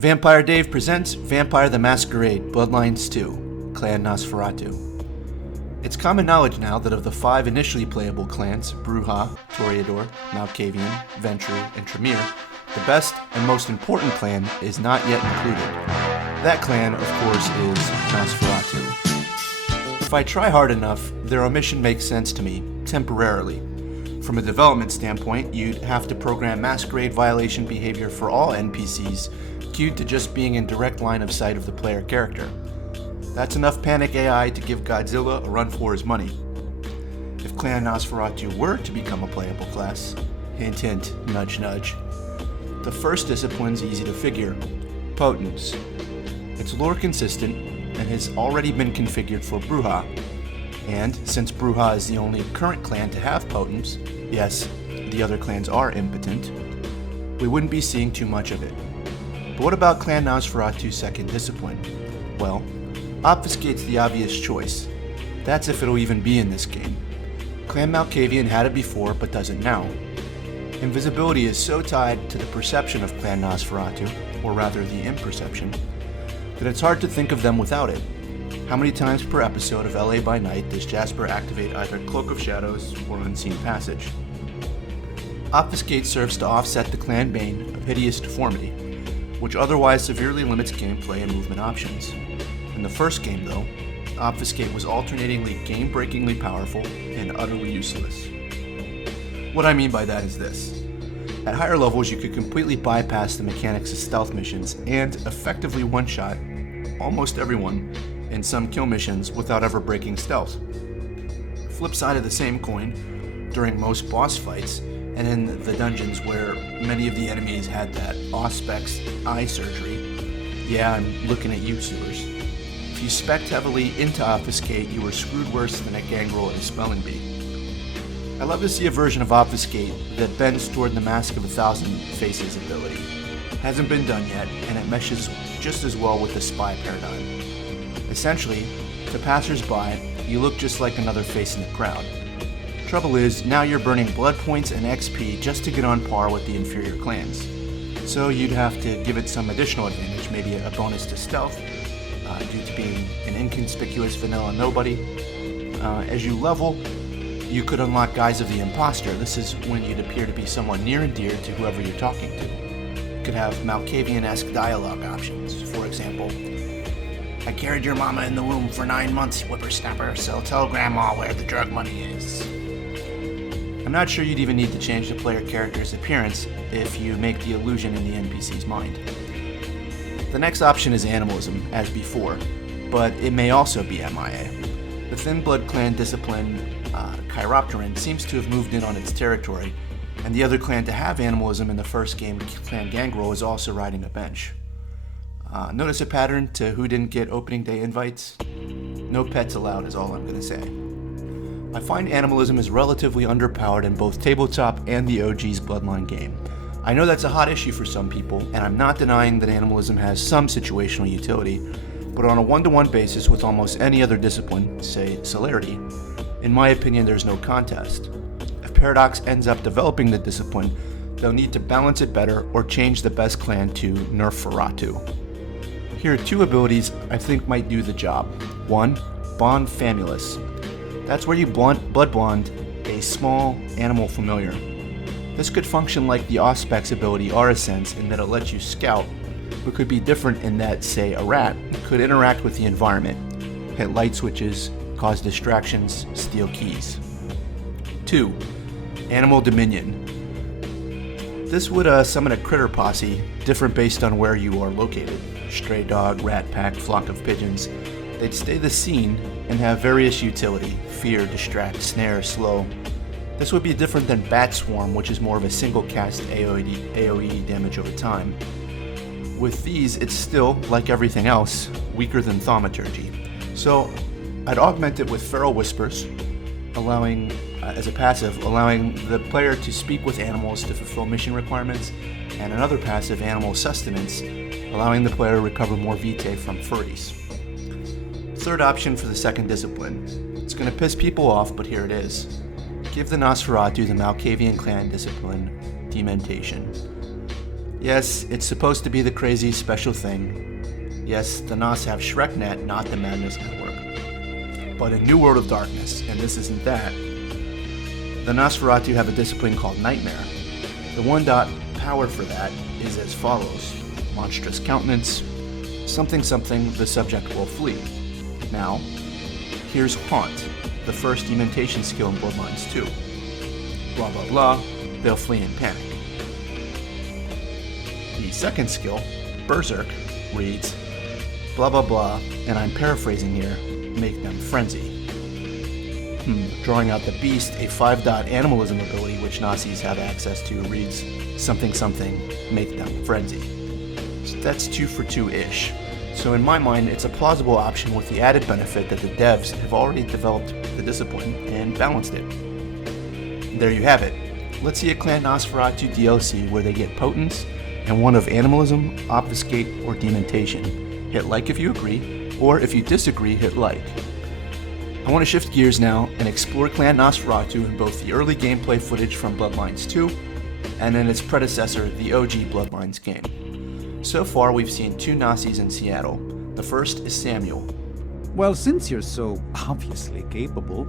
Vampire Dave presents Vampire the Masquerade, Bloodlines 2, Clan Nosferatu. It's common knowledge now that of the 5 initially playable clans, Brujah, Toreador, Malkavian, Ventru, and Tremere, the best and most important clan is not yet included. That clan, of course, is Nosferatu. If I try hard enough, their omission makes sense to me, temporarily. From a development standpoint, you'd have to program masquerade violation behavior for all NPCs, queued to just being in direct line of sight of the player character. That's enough panic AI to give Godzilla a run for his money. If Clan Nosferatu were to become a playable class, hint hint, nudge nudge, the first discipline's easy to figure, Potence. It's lore consistent and has already been configured for Brujah, and since Brujah is the only current clan to have Potence, yes, the other clans are impotent, we wouldn't be seeing too much of it. But what about Clan Nosferatu's second discipline? Well, Obfuscate's the obvious choice. That's if it'll even be in this game. Clan Malkavian had it before, but doesn't now. Invisibility is so tied to the perception of Clan Nosferatu, or rather the imperception, that it's hard to think of them without it. How many times per episode of LA by Night does Jasper activate either Cloak of Shadows or Unseen Passage? Obfuscate serves to offset the clan bane of Hideous Deformity, which otherwise severely limits gameplay and movement options. In the first game, though, Obfuscate was alternatingly game-breakingly powerful and utterly useless. What I mean by that is this. At higher levels, you could completely bypass the mechanics of stealth missions and effectively one-shot almost everyone in some kill missions without ever breaking stealth. Flip side of the same coin, during most boss fights, and in the dungeons where many of the enemies had that Auspex eye surgery, yeah, I'm looking at you, sewers. If you spec'd heavily into Obfuscate, you were screwed worse than a gangrel at a spelling bee. I love to see a version of Obfuscate that bends toward the Mask of 1,000 Faces ability. Hasn't been done yet, and it meshes just as well with the spy paradigm. Essentially, to passers-by, you look just like another face in the crowd. Trouble is, now you're burning blood points and XP just to get on par with the inferior clans. So you'd have to give it some additional advantage, maybe a bonus to stealth, due to being an inconspicuous vanilla nobody. As you level, you could unlock Guise of the Imposter. This is when you'd appear to be someone near and dear to whoever you're talking to. You could have Malkavian-esque dialogue options. For example, I carried your mama in the womb for 9 months, whippersnapper, so tell grandma where the drug money is. I'm not sure you'd even need to change the player character's appearance if you make the illusion in the NPC's mind. The next option is Animalism, as before, but it may also be MIA. The Thin Blood clan discipline, Chiropteran, seems to have moved in on its territory, and the other clan to have Animalism in the first game, Clan Gangrel, is also riding a bench. Notice a pattern to who didn't get opening day invites? No pets allowed is all I'm going to say. I find Animalism is relatively underpowered in both tabletop and the OG's Bloodline game. I know that's a hot issue for some people, and I'm not denying that Animalism has some situational utility, but on a one-to-one basis with almost any other discipline, say Celerity, in my opinion there's no contest. If Paradox ends up developing the discipline, they'll need to balance it better or change the best clan to Nosferatu. Here are 2 abilities I think might do the job. 1, Bond Famulus. That's where you blood blonde a small animal familiar. This could function like the Auspex ability Aurasense in that it lets you scout, but could be different in that, say, a rat could interact with the environment, hit light switches, cause distractions, steal keys. 2, Animal Dominion. This would summon a critter posse, different based on where you are located. Stray dog, rat pack, flock of pigeons. They'd stay the scene and have various utility: fear, distract, snare, slow. This would be different than Bat Swarm, which is more of a single cast AoE damage over time. With these, it's still, like everything else, weaker than Thaumaturgy. So I'd augment it with Feral Whispers, allowing, as a passive, allowing the player to speak with animals to fulfill mission requirements, and another passive, Animal Sustenance, allowing the player to recover more vitae from furries. Third option for the second discipline. It's going to piss people off, but here it is. Give the Nosferatu the Malkavian clan discipline, Dementation. Yes, it's supposed to be the crazy special thing. Yes, the Nos have ShrekNet, not the Madness Network. But in New World of Darkness, and this isn't that, the Nosferatu have a discipline called Nightmare. The one dot power for that is as follows: monstrous countenance, something something, the subject will flee. Now, here's Haunt, the first Dementation skill in Bloodlines 2. Blah blah blah, they'll flee in panic. The second skill, Berserk, reads, blah blah blah, and I'm paraphrasing here, make them frenzy. Drawing out the beast, a 5-dot animalism ability which Nazis have access to, reads, something something, make them frenzy. So that's 2 for 2-ish. So in my mind, it's a plausible option with the added benefit that the devs have already developed the discipline and balanced it. There you have it. Let's see a Clan Nosferatu DLC where they get Potence and one of Animalism, Obfuscate, or Dementation. Hit like if you agree, or if you disagree, hit like. I want to shift gears now and explore Clan Nosferatu in both the early gameplay footage from Bloodlines 2 and in its predecessor, the OG Bloodlines game. So far, we've seen 2 Nazis in Seattle. The first is Samuel. Well, since you're so obviously capable,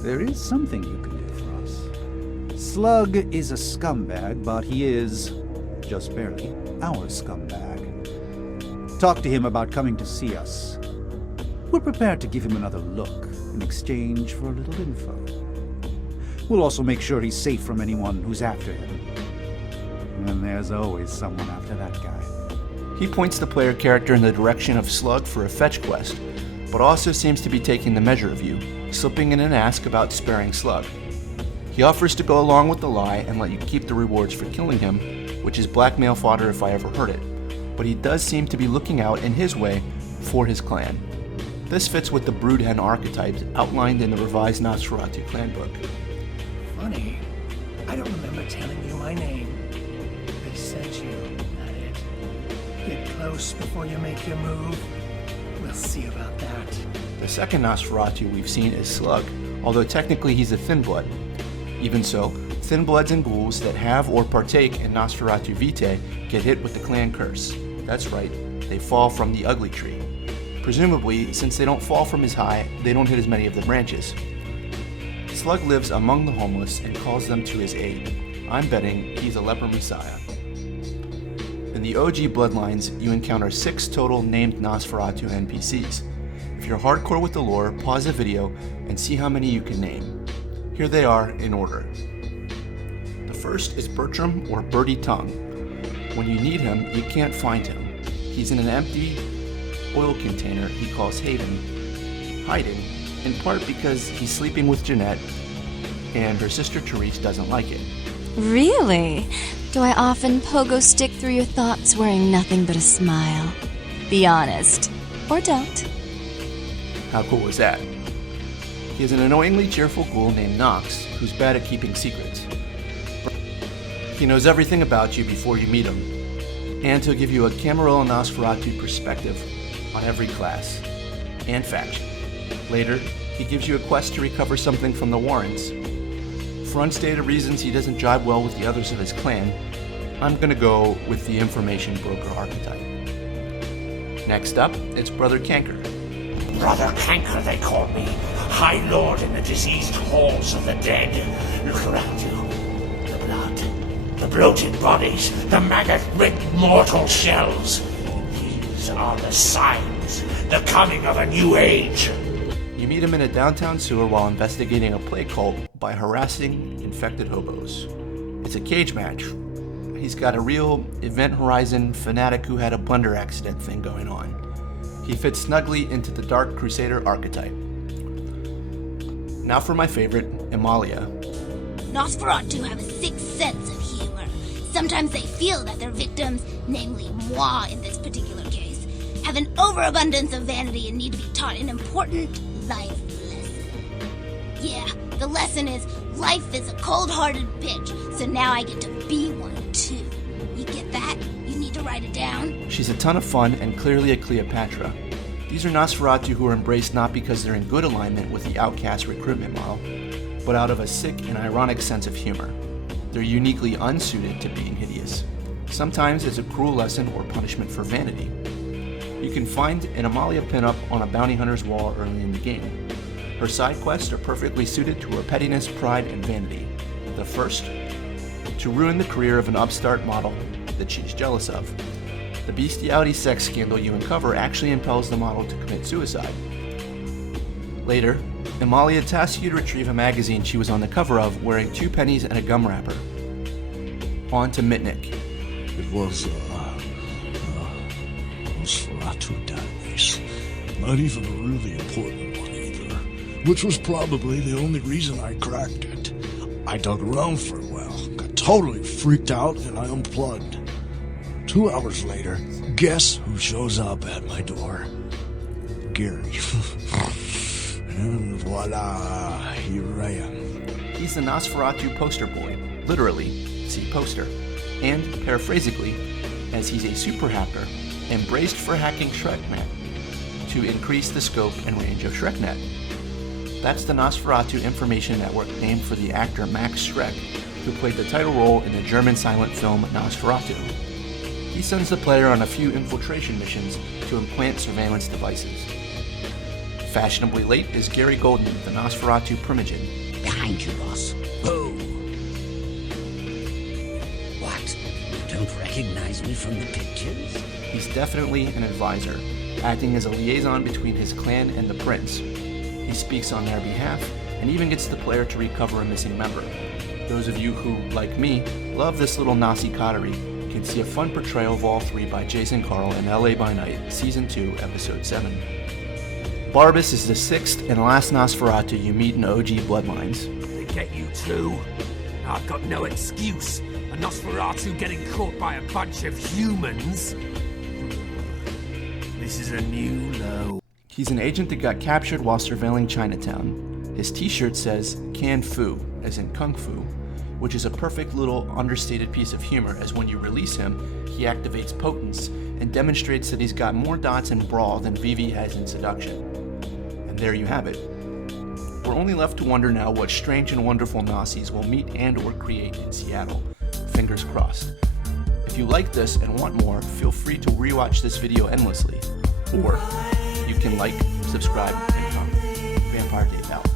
there is something you can do for us. Slugg is a scumbag, but he is, just barely, our scumbag. Talk to him about coming to see us. We're prepared to give him another look in exchange for a little info. We'll also make sure he's safe from anyone who's after him. And there's always someone after that guy. He points the player character in the direction of Slugg for a fetch quest, but also seems to be taking the measure of you, slipping in and ask about sparing Slugg. He offers to go along with the lie and let you keep the rewards for killing him, which is blackmail fodder if I ever heard it, but he does seem to be looking out in his way for his clan. This fits with the broodhen archetypes outlined in the revised Nosferatu clan book. Funny, I don't remember telling you my name. They sent you, that it. Get close before you make your move. We'll see about that. The second Nosferatu we've seen is Slugg, although technically he's a thin blood. Even so, thin bloods and ghouls that have or partake in Nosferatu Vitae get hit with the clan curse. That's right, they fall from the ugly tree. Presumably, since they don't fall from as high, they don't hit as many of the branches. Slugg lives among the homeless and calls them to his aid. I'm betting he's a leper messiah. In the OG Bloodlines, you encounter 6 total named Nosferatu NPCs. If you're hardcore with the lore, pause the video and see how many you can name. Here they are in order. The first is Bertram or Birdie Tung. When you need him, you can't find him. He's in an empty oil container he calls Haven, hiding, in part because he's sleeping with Jeanette, and her sister Therese doesn't like it. Really? Do I often pogo stick through your thoughts wearing nothing but a smile? Be honest. Or don't. How cool is that? He has an annoyingly cheerful ghoul named Nox, who's bad at keeping secrets. He knows everything about you before you meet him, and he'll give you a Camarilla Nosferatu perspective on every class and faction. Later, he gives you a quest to recover something from the Warrens. For unstated reasons he doesn't jibe well with the others of his clan, I'm gonna go with the information broker archetype. Next up, it's Brother Kanker. Brother Kanker, they call me. High Lord in the diseased halls of the dead. Look around you. The blood. The bloated bodies. The maggot-riddled mortal shells. These are the signs. The coming of a new age. You meet him in a downtown sewer while investigating a plague cult by harassing infected hobos. It's a cage match. He's got a real Event Horizon fanatic who had a blender accident thing going on. He fits snugly into the Dark Crusader archetype. Now for my favorite, Imalia. Nosferatu have a sixth sense of humor. Sometimes they feel that their victims, namely moi in this particular case, have an overabundance of vanity and need to be taught an important life lesson. Yeah, the lesson is life is a cold-hearted bitch, so now I get to be one too. You get that? You need to write it down? She's a ton of fun and clearly a Cleopatra. These are Nosferatu who are embraced not because they're in good alignment with the outcast recruitment model, but out of a sick and ironic sense of humor. They're uniquely unsuited to being hideous. sometimes as a cruel lesson or punishment for vanity. You can find an Imalia pinup on a bounty hunter's wall early in the game. Her side quests are perfectly suited to her pettiness, pride, and vanity. The first, to ruin the career of an upstart model that she's jealous of. The bestiality sex scandal you uncover actually impels the model to commit suicide. Later, Imalia tasks you to retrieve a magazine she was on the cover of wearing 2 pennies and a gum wrapper. On to Mitnick. It was, Nosferatu database. Not even a really important one either. Which was probably the only reason I cracked it. I dug around for a while, got totally freaked out, and I unplugged. 2 hours later, guess who shows up at my door? Gary. And voila, here I am. He's the Nosferatu poster boy, literally, see poster, and paraphrasically, as he's a super hacker, embraced for hacking ShrekNet to increase the scope and range of ShrekNet. That's the Nosferatu Information Network named for the actor Max Schreck, who played the title role in the German silent film Nosferatu. He sends the player on a few infiltration missions to implant surveillance devices. Fashionably late is Gary Golden, the Nosferatu primogen. Behind you, boss. Oh, What? You don't recognize me from the pictures? He's definitely an advisor, acting as a liaison between his clan and the prince. He speaks on their behalf, and even gets the player to recover a missing member. Those of you who, like me, love this little Nazi coterie can see a fun portrayal of all 3 by Jason Carl in LA by Night, Season 2, Episode 7. Barabus is the 6th and last Nosferatu you meet in OG Bloodlines. They get you too? I've got no excuse. A Nosferatu getting caught by a bunch of humans? This is a new low. He's an agent that got captured while surveilling Chinatown. His t-shirt says, Can Fu, as in Kung Fu, which is a perfect little understated piece of humor, as when you release him, he activates Potence and demonstrates that he's got more dots in Brawl than Vivi has in Seduction. And there you have it. We're only left to wonder now what strange and wonderful Nazis will meet and or create in Seattle. Fingers crossed. If you like this and want more, feel free to rewatch this video endlessly. Or you can like, subscribe, and comment. Vampire Dave out.